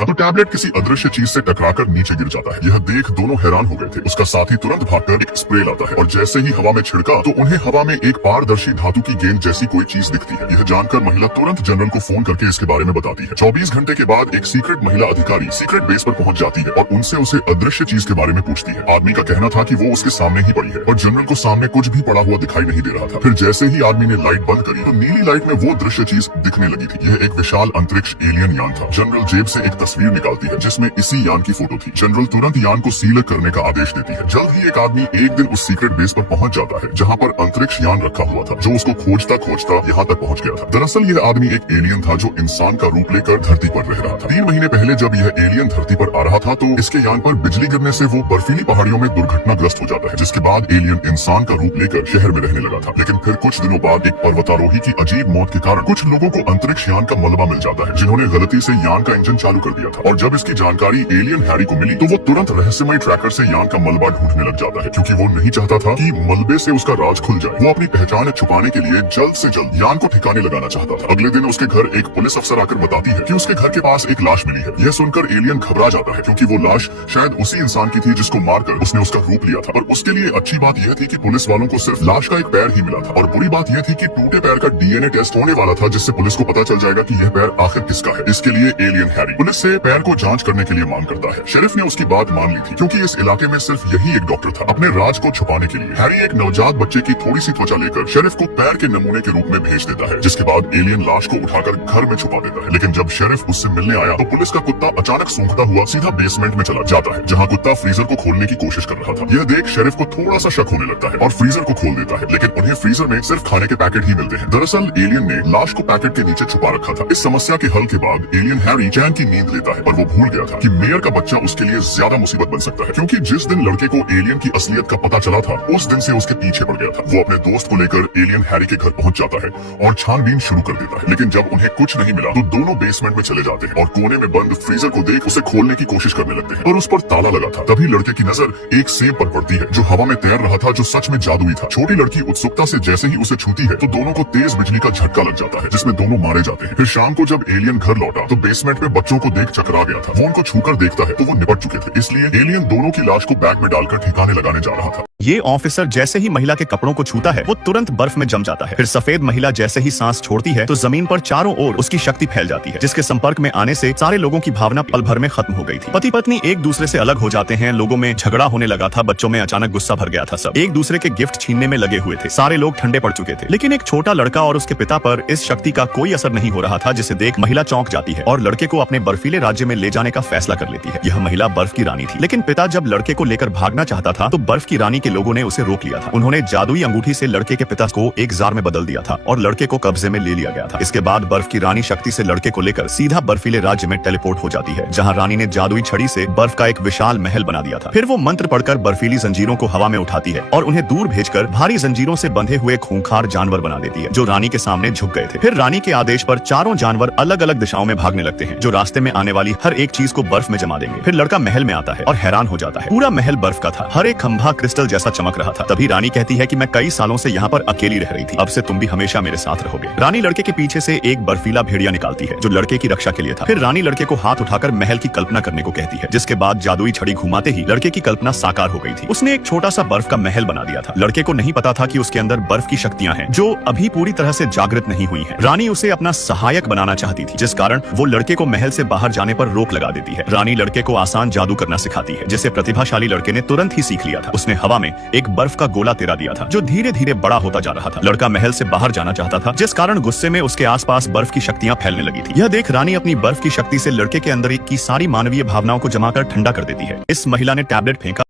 तो टैबलेट किसी अदृश्य चीज से टकराकर नीचे गिर जाता है। यह देख दोनों हैरान हो गए थे। उसका साथी तुरंत भागकर एक स्प्रे लाता है और जैसे ही हवा में छिड़का तो उन्हें हवा में एक पारदर्शी धातु की गेंद जैसी कोई चीज दिखती है। यह जानकर महिला तुरंत जनरल को फोन करके इसके बारे में बताती है। 24 घंटे के बाद एक सीक्रेट महिला अधिकारी सीक्रेट बेस पर पहुंच जाती है और उनसे उसे अदृश्य चीज के बारे में पूछती है। आदमी का कहना था कि वो उसके सामने ही पड़ी है और जनरल को सामने कुछ भी पड़ा हुआ दिखाई नहीं दे रहा था। फिर जैसे ही आदमी ने लाइट बंद करी तो नीली लाइट में वो दृश्य चीज दिखने लगी थी। यह एक विशाल अंतरिक्ष एलियन यान था। जनरल जेब से एक तस्वीर निकालती है जिसमें इसी यान की फोटो थी। जनरल तुरंत यान को सील करने का आदेश देती है। जल्द ही एक आदमी एक दिन उस सीक्रेट बेस पर पहुंच जाता है जहां पर अंतरिक्ष यान रखा हुआ था जो उसको खोजता खोजता यहाँ तक पहुंच गया था। दरअसल यह आदमी एक एलियन था जो इंसान का रूप लेकर धरती पर रह रहा था। 3 महीने पहले जब यह एलियन धरती पर आ रहा था तो इसके यान पर बिजली गिरने से वो बर्फीली पहाड़ियों में दुर्घटनाग्रस्त हो जाता है, जिसके बाद एलियन इंसान का रूप लेकर शहर में रहने लगा था। लेकिन फिर कुछ दिनों बाद एक पर्वतारोही की अजीब मौत के कारण कुछ लोगों को अंतरिक्ष यान का मलबा मिल जाता है जिन्होंने गलती से यान का इंजन चालू कर दिया था। और जब इसकी जानकारी एलियन हैरी को मिली तो वो तुरंत रहस्यमय ट्रैकर से यान का मलबा ढूंढने लग जाता है क्योंकि वो नहीं चाहता था कि मलबे से उसका राज खुल जाए। वो अपनी पहचान छुपाने के लिए जल्द से जल्द यान को ठिकाने लगाना चाहता था। अगले दिन उसके घर एक पुलिस अफसर आकर बताती है कि उसके घर के पास एक लाश मिली है। यह सुनकर एलियन घबरा जाता है क्योंकि वो लाश शायद उसी इंसान की थी जिसको मारकर उसने उसका रूप लिया था। पर उसके लिए अच्छी बात यह थी कि पुलिस वालों को सिर्फ लाश का एक पैर ही मिला था और बुरी बात यह थी कि टूटे पैर का डीएनए टेस्ट होने वाला था जिससे पुलिस को पता चल जाएगा कि यह पैर आखिर किसका है। इसके लिए एलियन हैरी पुलिस से पैर को जांच करने के लिए मांग करता है। शेरिफ ने उसकी बात मान ली थी क्योंकि इस इलाके में सिर्फ यही एक डॉक्टर था। अपने राज को छुपाने के लिए हैरी एक नवजात बच्चे की थोड़ी सी त्वचा लेकर शेरिफ को पैर के नमूने के रूप में भेज देता है, जिसके बाद एलियन लाश को उठाकर घर में छुपा देता है। लेकिन जब शेरिफ उससे मिलने आया तो पुलिस का कुत्ता अचानक सूंघता हुआ सीधा बेसमेंट में चला जाता है जहाँ कुत्ता फ्रीजर को खोलने की कोशिश कर रहा था। यह देख शेरिफ को थोड़ा सा शक होने लगता है और फ्रीजर को खोल देता है, लेकिन उन्हें फ्रीजर में सिर्फ खाने के पैकेट ही मिलते हैं। दरअसल एलियन ने लाश को पैकेट के नीचे छुपा रखा था। इस समस्या के हल के बाद एलियन हैरी चैन की नींद लेता है और वो भूल गया था कि मेयर का बच्चा उसके लिए ज्यादा मुसीबत बन सकता है क्योंकि जिस दिन लड़के को एलियन की असलियत का पता चला था उस दिन से उसके पीछे पड़ गया था। वो अपने दोस्त को लेकर एलियन हैरी के घर पहुंच जाता है और छानबीन शुरू कर देता है। लेकिन जब उन्हें कुछ नहीं मिला तो दोनों बेसमेंट में चले जाते हैं और कोने में बंद फ्रीजर को देख उसे खोलने की कोशिश करने लगते हैं और उस पर ताला लगा था। तभी लड़के की नजर एक सेब पर पड़ती है जो हवा में तैर रहा था, जो सच में जादुई था। छोटी लड़की उत्सुकता से जैसे ही उसे छूती है तो दोनों को तेज बिजली का झटका लग जाता है जिसमें दोनों मारे जाते हैं। फिर शाम को जब एलियन घर लौटा तो बेसमेंट में बच्चों को देख चकरा गया था। वो उनको छूकर देखता है तो वो निपट चुके थे, इसलिए एलियन दोनों की लाश को बैग में डालकर ठिकाने लगाने जा रहा था। ये ऑफिसर जैसे ही महिला के कपड़ों को छूता है वो तुरंत बर्फ में जम जाता है। फिर सफेद महिला जैसे ही सांस छोड़ती है तो जमीन पर चारों ओर उसकी शक्ति फैल जाती है, जिसके संपर्क में आने से सारे लोगों की भावना पल भर में खत्म हो गई थी। पति पत्नी एक दूसरे से अलग हो जाते हैं, लोगों में झगड़ा होने लगा था, बच्चों में अचानक गुस्सा भर गया था। सब एक दूसरे के गिफ्ट छीनने में लगे हुए थे, सारे लोग ठंडे पड़ चुके थे। लेकिन एक छोटा लड़का और उसके पिता पर इस शक्ति का कोई असर नहीं हो रहा था, जिसे देख महिला चौंक जाती है और लड़के को अपने बर्फीले राज्य में ले जाने का फैसला कर लेती है। यह महिला बर्फ की रानी थी, लेकिन पिता जब लड़के को लेकर भागना चाहता था तो बर्फ की रानी के लोगों ने उसे रोक लिया था। उन्होंने जादुई अंगूठी से लड़के के पिता को एक जार में बदल दिया था और लड़के को कब्जे में ले लिया गया था। इसके बाद बर्फ की रानी शक्ति से लड़के को लेकर सीधा बर्फीले राज्य में टेलीपोर्ट हो जाती है, जहां रानी ने जादुई छड़ी से बर्फ का एक विशाल महल बना दिया था। फिर वो मंत्र पढ़कर बर्फीली जंजीरों को हवा में उठाती है और उन्हें दूर भेजकर भारी जंजीरों से बंधे हुए खूंखार जानवर बना देती है जो रानी के सामने झुक गए थे। फिर रानी के आदेश पर चारों जानवर अलग अलग दिशाओं में भागने लगते हैं जो रास्ते में आने वाली हर एक चीज को बर्फ में जमा देंगे। फिर लड़का महल में आता है और हैरान हो जाता है, पूरा महल बर्फ का था, हर एक खंभा क्रिस्टल जैसा चमक रहा था। तभी रानी कहती है कि मैं कई सालों से यहाँ पर अकेली रह रही थी, अब से तुम भी हमेशा मेरे साथ रहोगे। रानी लड़के के पीछे से एक बर्फीला भेड़िया निकालती है जो लड़के की रक्षा के लिए था। फिर रानी लड़के को हाथ उठाकर महल की कल्पना करने को कहती है, जिसके बाद जादुई छड़ी घुमाते ही लड़के की कल्पना साकार हो गई थी। उसने एक छोटा सा बर्फ का महल बना दिया था। लड़के को नहीं पता था कि उसके अंदर बर्फ की शक्तियां हैं जो अभी पूरी तरह से जागृत नहीं हुई हैं। रानी उसे अपना सहायक बनाना चाहती थी, जिस कारण वो लड़के को महल से बाहर जाने पर रोक लगा देती है। रानी लड़के को आसान जादू करना सिखाती है, जिसे प्रतिभाशाली लड़के ने तुरंत ही सीख लिया था। उसने हवा में एक बर्फ का गोला तिरा दिया था जो धीरे धीरे बड़ा होता जा रहा था। लड़का महल से बाहर जाना चाहता था, जिस कारण गुस्से में उसके आसपास बर्फ की शक्तियां फैलने लगी थी। यह देख रानी अपनी बर्फ की शक्ति से लड़के के अंदर की सारी मानवीय भावनाओं को जमाकर ठंडा कर देती है। इस महिला ने टैबलेट फेंका